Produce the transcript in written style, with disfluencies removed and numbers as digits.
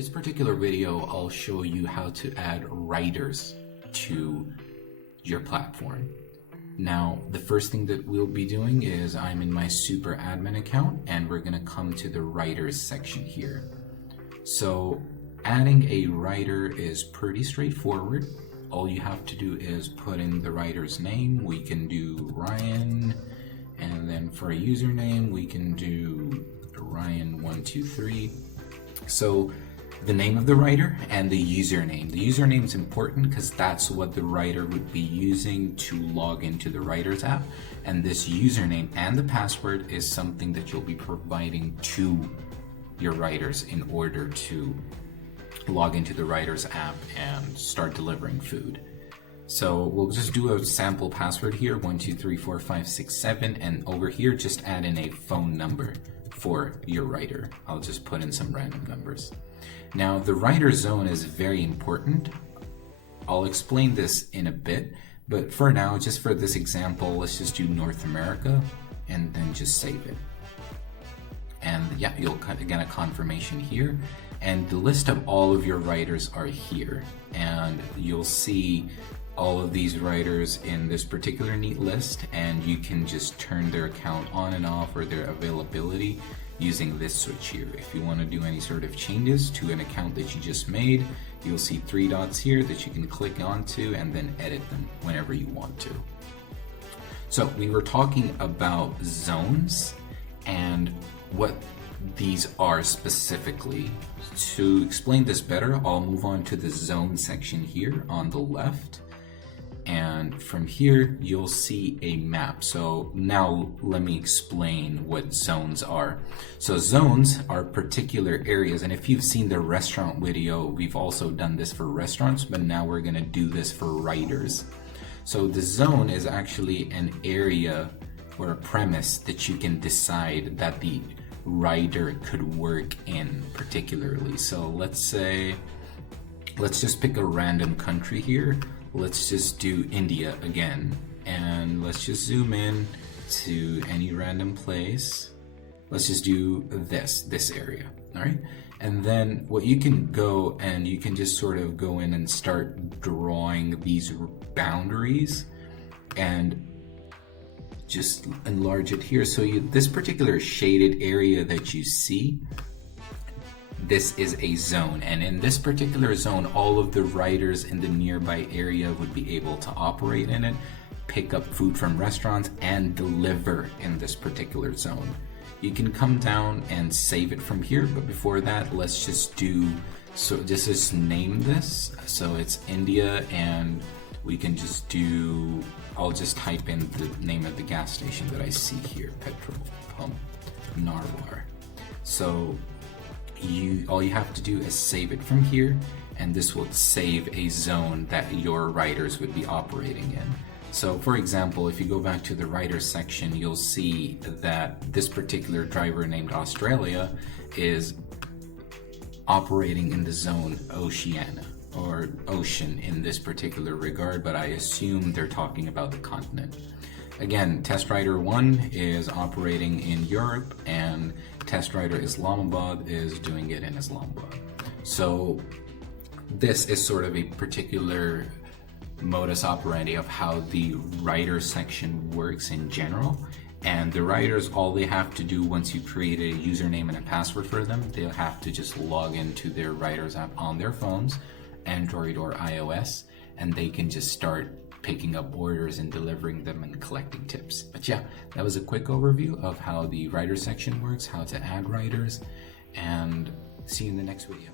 this particular video, I'll show you how to add writers to your platform. Now, the first thing that we'll be doing is I'm in my super admin account and we're going to come to the writers section here. So adding a writer is pretty straightforward. All you have to do is put in the writer's name. We can do Ryan, and then for a username we can do Ryan123. So the name of the writer and the username. The username is important because that's what the writer would be using to log into the writers app, and this username and the password is something that you'll be providing to your writers in order to log into the writers app and start delivering food. So we'll just do a sample password here, 12345667, and over here just add in a phone number for your writer. I'll just put in some random numbers. Now the writer zone is very important. I'll explain this in a bit, but for now, just for this example, let's just do North America and then just save it. And yeah, you'll get a confirmation here, and the list of all of your writers are here, and you'll see all of these writers in this particular neat list, and you can just turn their account on and off or their availability using this switch here. If you want to do any sort of changes to an account that you just made, you'll see 3 dots here that you can click onto and then edit them whenever you want to. So we were talking about zones and what these are specifically. To explain this better, I'll move on to the zone section here on the left. And from here, you'll see a map. So now let me explain what zones are. So zones are particular areas. And if you've seen the restaurant video, we've also done this for restaurants, but now we're gonna do this for writers. So the zone is actually an area or a premise that you can decide that the writer could work in particularly. So let's just pick a random country here. Let's just do India again, and let's just zoom in to any random place. Let's just do this area, all right? And then what you can go and you can just sort of go in and start drawing these boundaries and just enlarge it here. So this particular shaded area that you see, this is a zone, and in this particular zone, all of the writers in the nearby area would be able to operate in it, pick up food from restaurants, and deliver in this particular zone. You can come down and save it from here, but before that, let's just just name this. So it's India, and we can just do, I'll just type in the name of the gas station that I see here, petrol pump Narwar. So all you have to do is save it from here, and this will save a zone that your writers would be operating in. So for example, if you go back to the writers section, you'll see that this particular driver named Australia is operating in the zone Oceania, or ocean in this particular regard, but I assume they're talking about the continent. Again, test writer 1 is operating in Europe, and test writer Islamabad is doing it in Islamabad. So this is sort of a particular modus operandi of how the writer section works in general. And the writers, all they have to do once you create a username and a password for them, they'll have to just log into their writers app on their phones, Android or iOS, and they can just start picking up orders and delivering them and collecting tips. But yeah, that was a quick overview of how the writer section works, how to add writers, and see you in the next video.